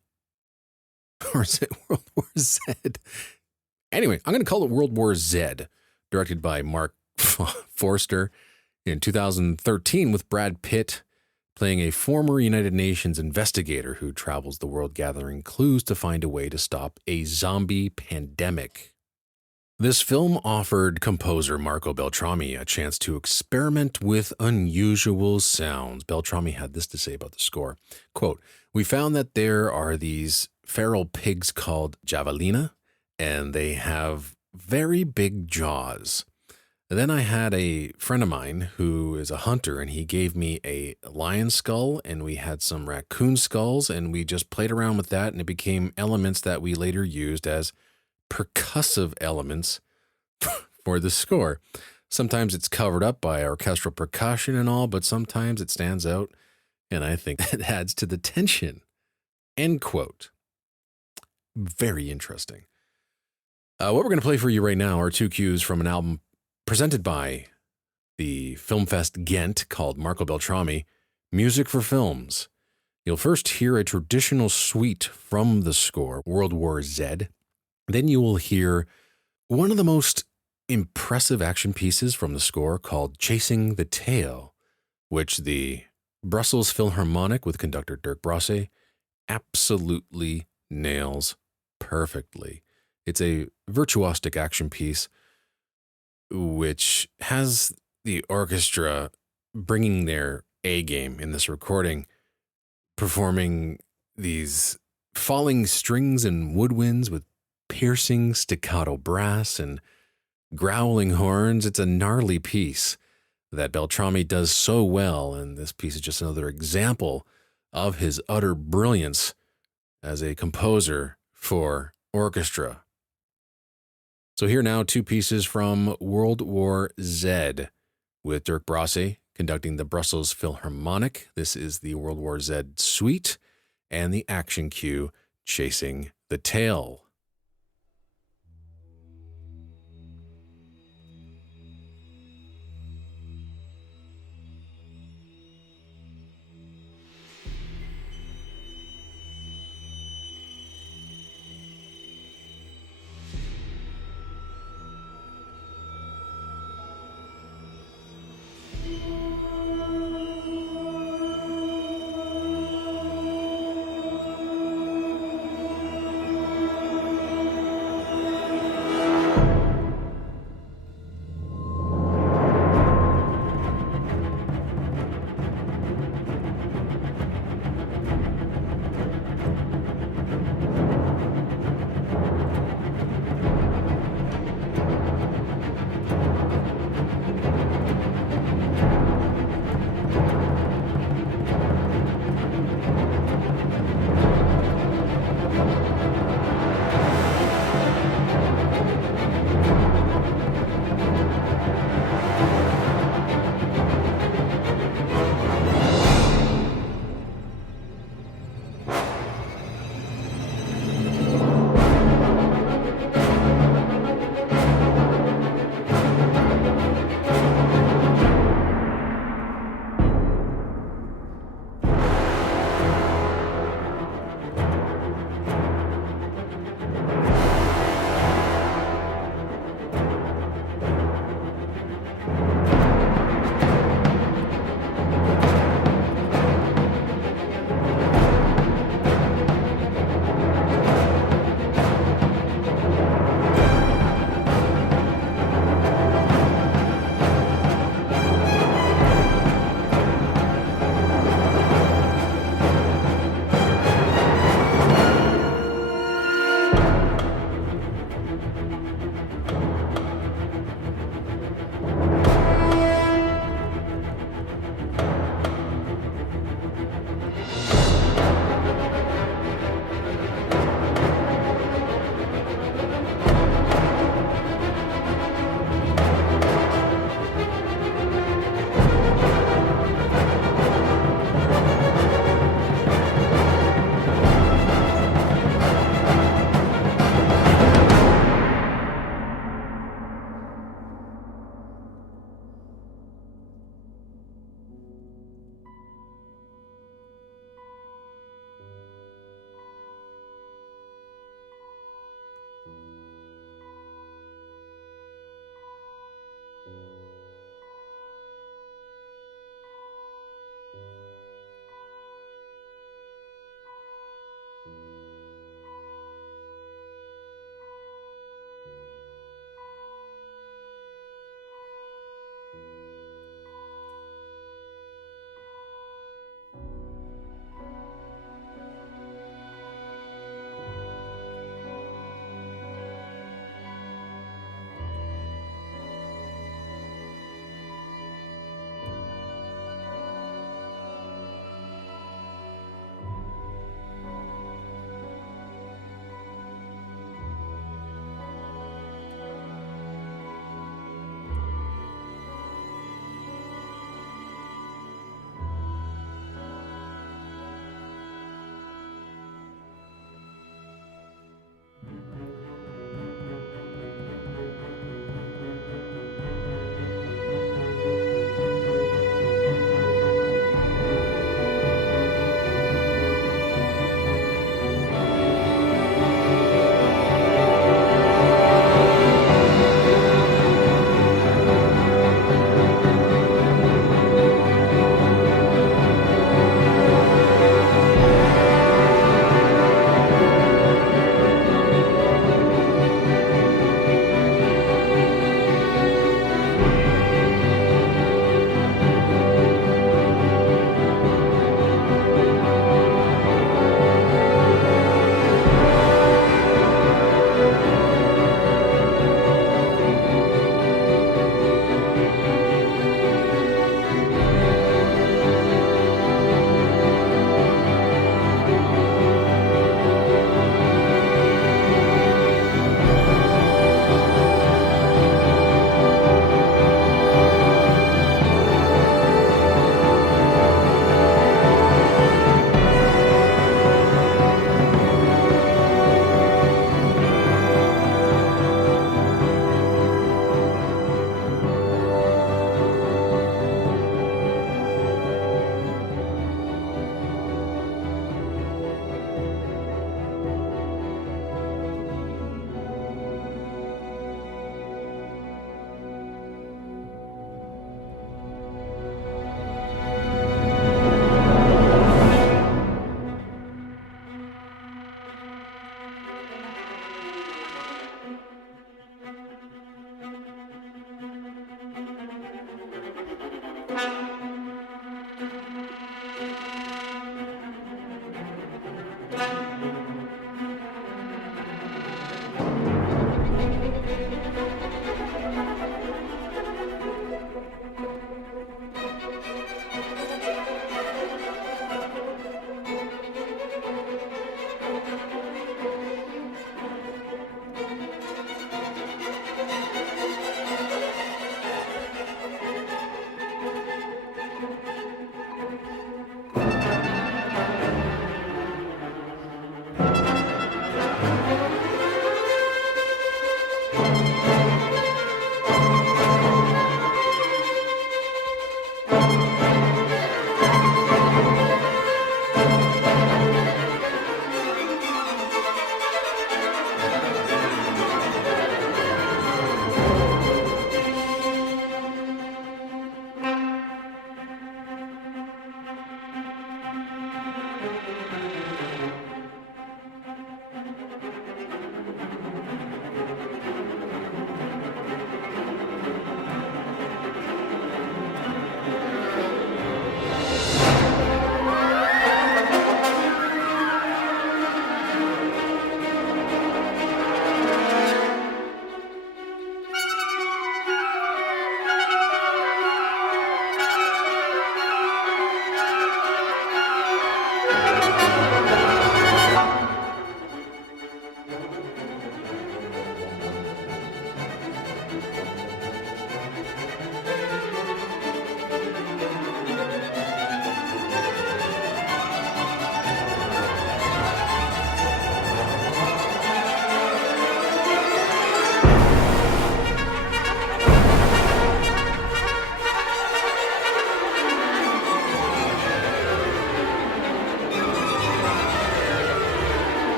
Or is it World War Z? Anyway, I'm going to call it World War Z, directed by Mark Forster in 2013, with Brad Pitt playing a former United Nations investigator who travels the world gathering clues to find a way to stop a zombie pandemic. This film offered composer Marco Beltrami a chance to experiment with unusual sounds. Beltrami had this to say about the score. Quote, "We found that there are these feral pigs called javelina, and they have very big jaws. Then I had a friend of mine who is a hunter, and he gave me a lion skull, and we had some raccoon skulls, and we just played around with that, and it became elements that we later used as percussive elements for the score. Sometimes it's covered up by orchestral percussion and all, but sometimes it stands out, and I think that adds to the tension." End quote. Very interesting. What we're going to play for you right now are two cues from an album presented by the Filmfest Ghent called Marco Beltrami, Music for Films. You'll first hear a traditional suite from the score, World War Z. Then you will hear one of the most impressive action pieces from the score called Chasing the Tail, which the Brussels Philharmonic with conductor Dirk Brosse absolutely nails perfectly. It's a virtuosic action piece which has the orchestra bringing their A game in this recording, performing these falling strings and woodwinds with piercing staccato brass and growling horns. It's a gnarly piece that Beltrami does so well, and this piece is just another example of his utter brilliance as a composer for orchestra. So here now, two pieces from World War Z with Dirk Brosse conducting the Brussels Philharmonic. This is the World War Z suite and the action cue, Chasing the Tail.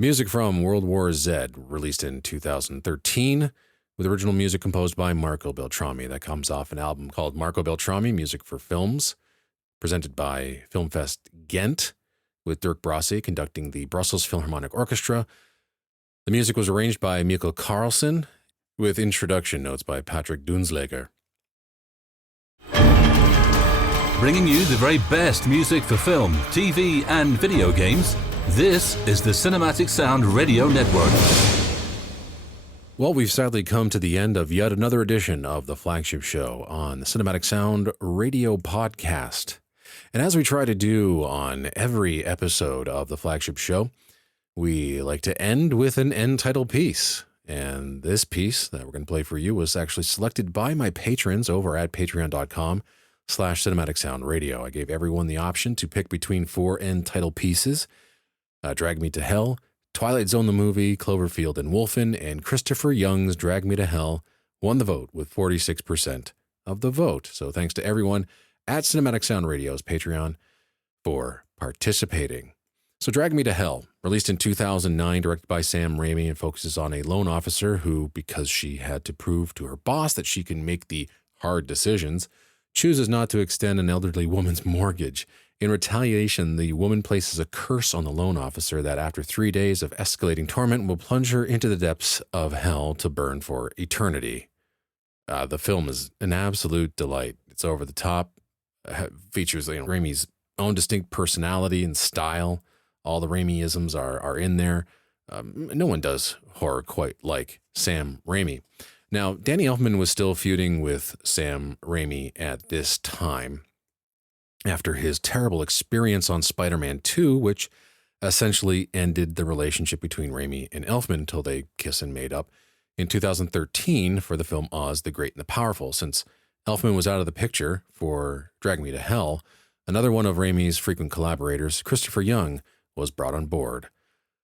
Music from World War Z, released in 2013, with original music composed by Marco Beltrami. That comes off an album called Marco Beltrami, Music for Films, presented by Filmfest Ghent, with Dirk Brosse conducting the Brussels Philharmonic Orchestra. The music was arranged by Mikkel Carlsen, with introduction notes by Patrick Dunsleger. Bringing you the very best music for film, TV, and video games, this is the Cinematic Sound Radio Network. Well, we've sadly come to the end of yet another edition of the Flagship Show on the Cinematic Sound Radio Podcast. And as we try to do on every episode of the Flagship Show, we like to end with an end title piece. And this piece that we're going to play for you was actually selected by my patrons over at patreon.com/Cinematic Sound Radio. I gave everyone the option to pick between 4 end title pieces. Drag Me to Hell, Twilight Zone the Movie, Cloverfield and Wolfen, and Christopher Young's Drag Me to Hell won the vote with 46% of the vote. So thanks to everyone at Cinematic Sound Radio's Patreon for participating. So Drag Me to Hell, released in 2009, directed by Sam Raimi, and focuses on a loan officer who, because she had to prove to her boss that she can make the hard decisions, chooses not to extend an elderly woman's mortgage. In retaliation, the woman places a curse on the loan officer that after 3 days of escalating torment will plunge her into the depths of hell to burn for eternity. The film is an absolute delight. It's over the top, features Raimi's own distinct personality and style. All the Raimi-isms are in there. No one does horror quite like Sam Raimi. Now, Danny Elfman was still feuding with Sam Raimi at this time, after his terrible experience on Spider-Man 2, which essentially ended the relationship between Raimi and Elfman until they kiss and made up in 2013 for the film Oz the Great and the Powerful. Since Elfman was out of the picture for Drag Me to Hell, another one of Raimi's frequent collaborators, Christopher Young, was brought on board.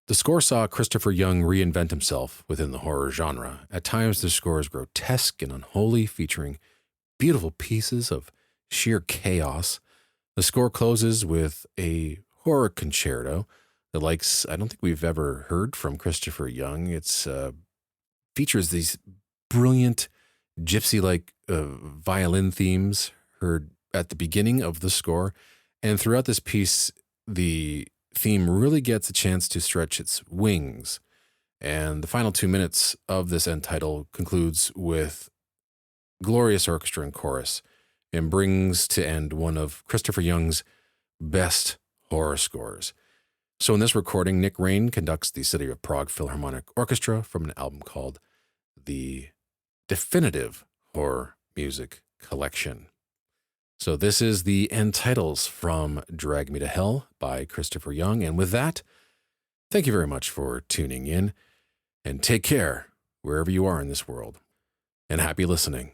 The score saw Christopher Young reinvent himself within the horror genre. At times, the score is grotesque and unholy, featuring beautiful pieces of sheer chaos. The score closes with a horror concerto, the likes I don't think we've ever heard from Christopher Young. It's features these brilliant gypsy-like violin themes heard at the beginning of the score, and throughout this piece, the theme really gets a chance to stretch its wings. And the final 2 minutes of this end title concludes with glorious orchestra and chorus, and brings to end one of Christopher Young's best horror scores. So in this recording, Nick Raine conducts the City of Prague Philharmonic Orchestra from an album called The Definitive Horror Music Collection. So this is the end titles from Drag Me to Hell by Christopher Young. And with that, thank you very much for tuning in, and take care wherever you are in this world, and happy listening.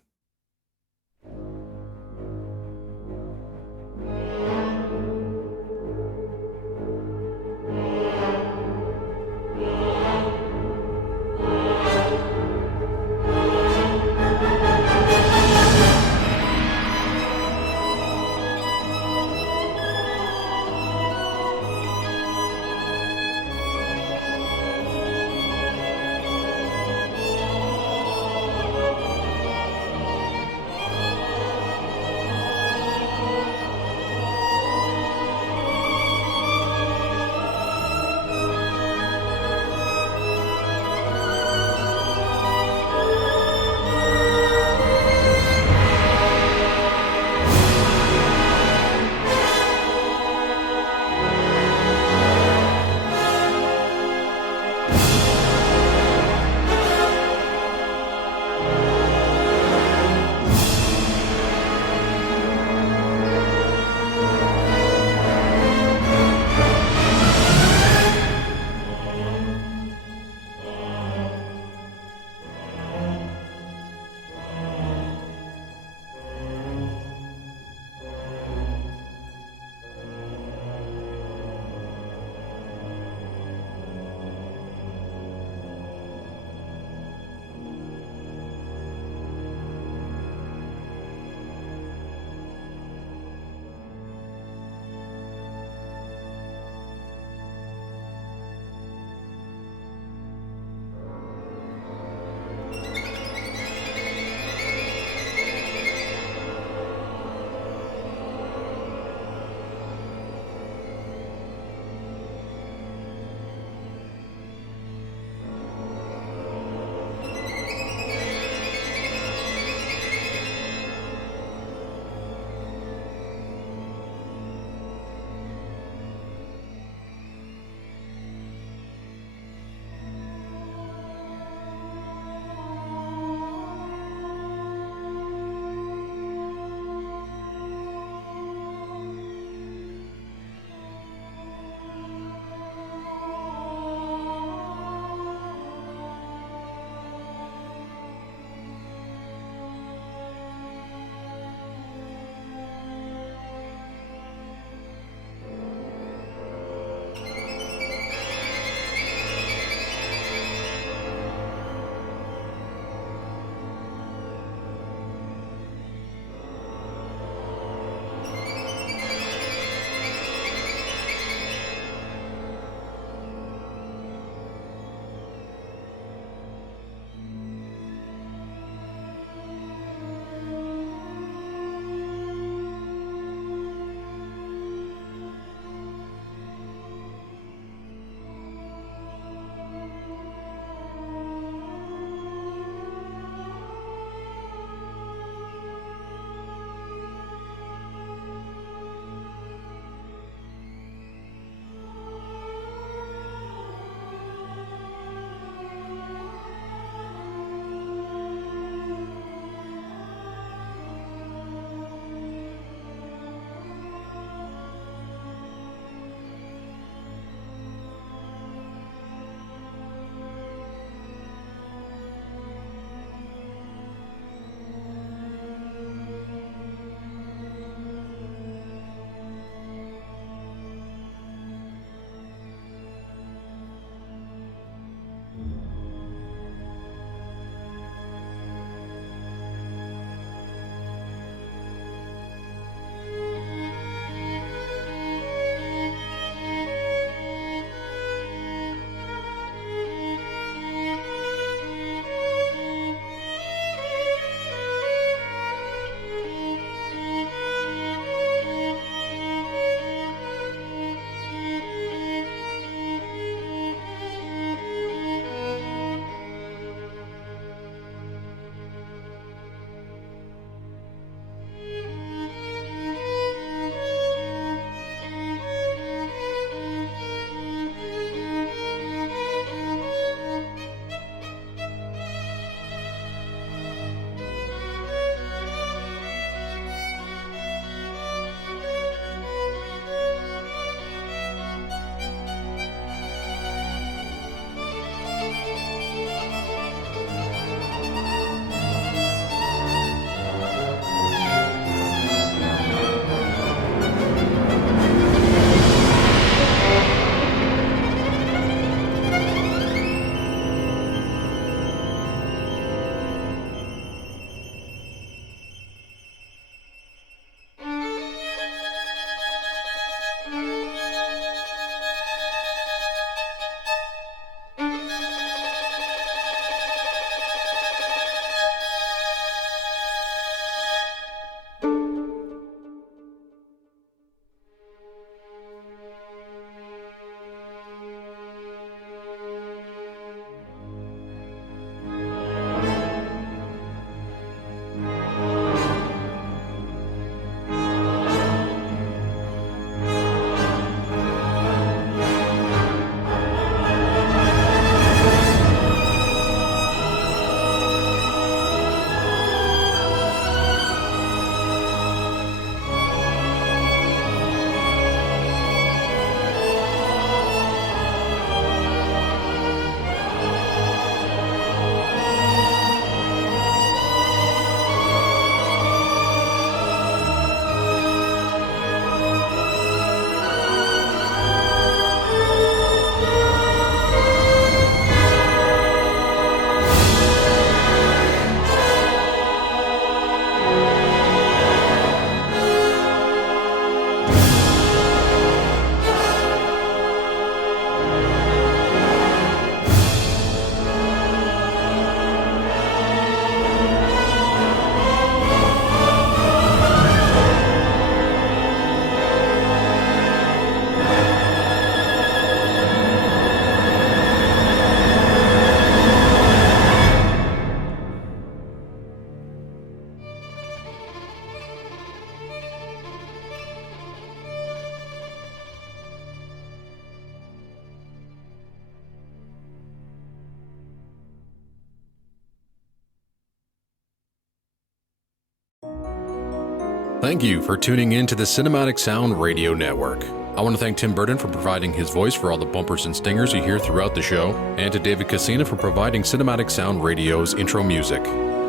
Thank you for tuning in to the Cinematic Sound Radio Network. I want to thank Tim Burton for providing his voice for all the bumpers and stingers you hear throughout the show, and to David Casina for providing Cinematic Sound Radio's intro music.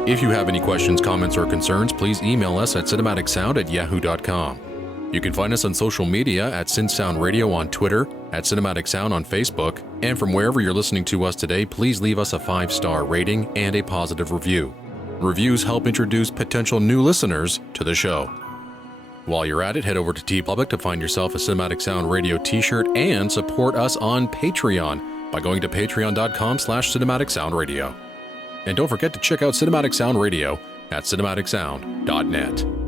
If you have any questions, comments, or concerns, please email us at cinematicsound@yahoo.com. You can find us on social media at Cinsound Radio on Twitter, at Cinematic Sound on Facebook, and from wherever you're listening to us today, please leave us a 5-star rating and a positive review. Reviews help introduce potential new listeners to the show. While you're at it, head over to TeePublic to find yourself a Cinematic Sound Radio t-shirt and support us on Patreon by going to patreon.com/Cinematic Sound Radio. And don't forget to check out Cinematic Sound Radio at cinematicsound.net.